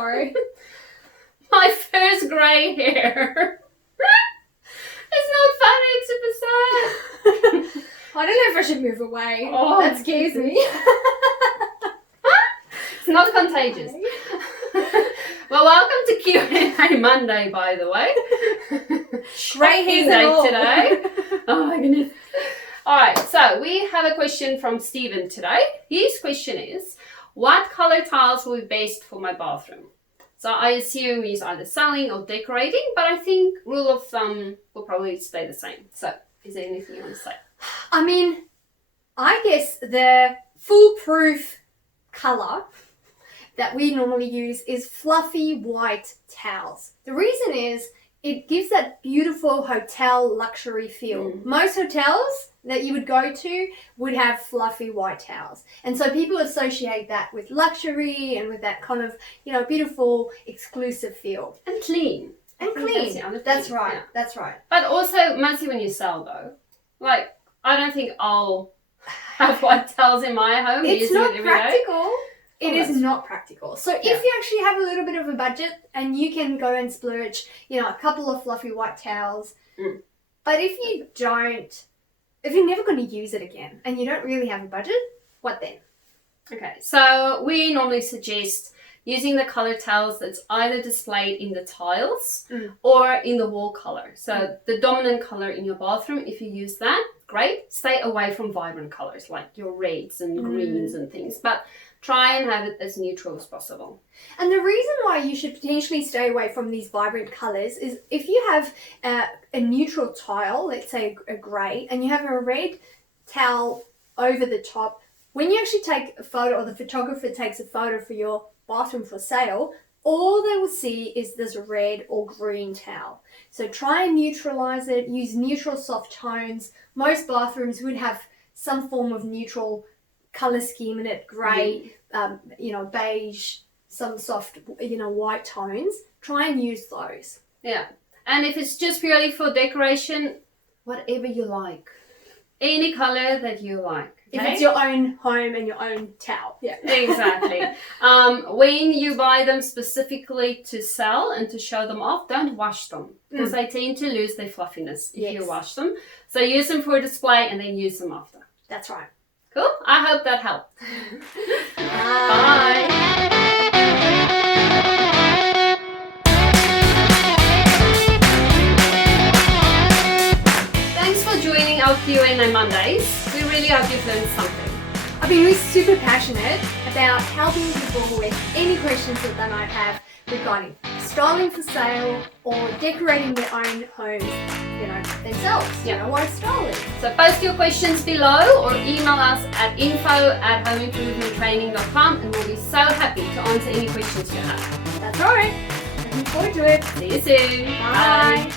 sorry. My first grey hair. It's not funny, it's super sad. I don't know if I should move away. Oh, that scares me. It's not contagious. Well, welcome to Q&A Monday, by the way. Grey hairs and all. Today. Oh my goodness. All right, so we have a question from Stephen today. His question is, what color tiles will be best for my bathroom? So I assume he's either selling or decorating, but I think rule of thumb will probably stay the same. So is there anything you want to say? I mean, I guess the foolproof colour that we normally use is fluffy white towels. The reason is it gives that beautiful hotel luxury feel. Most hotels that you would go to would have fluffy white towels. And so people associate that with luxury and with that kind of, beautiful exclusive feel. And clean. And clean. That's right. Yeah. That's right. But also, mostly when you sell though. Like, I don't think I'll have white towels in my home. It's not every practical. Day. It is not practical. So if you actually have a little bit of a budget and you can go and splurge, a couple of fluffy white towels. But if you don't, if you're never going to use it again and you don't really have a budget, what then? Okay, so we normally suggest using the color towels that's either displayed in the tiles or in the wall color. So the dominant color in your bathroom, if you use that, great. Stay away from vibrant colors like your reds and greens and things. But try and have it as neutral as possible. And the reason why you should potentially stay away from these vibrant colours is if you have a neutral tile, let's say a grey, and you have a red towel over the top, when you actually take a photo or the photographer takes a photo for your bathroom for sale, all they will see is this red or green towel. So try and neutralise it, use neutral soft tones. Most bathrooms would have some form of neutral colour scheme in it, grey, beige, some soft, white tones. Try and use those. Yeah. And if it's just purely for decoration, whatever you like. Any colour that you like. Okay? If it's your own home and your own towel. Yeah. Exactly. When you buy them specifically to sell and to show them off, don't wash them because they tend to lose their fluffiness if you wash them. So use them for display and then use them after. That's right. Cool. I hope that helped. Bye. Thanks for joining our Q&A Mondays. We really hope you've learned something. I've been super passionate about helping people with any questions that they might have regarding styling for sale or decorating their own homes, themselves, styling. So post your questions below or email us at info@homeimprovementtraining.com and we'll be so happy to answer any questions you have. That's right. Looking forward to it. See you soon. Bye.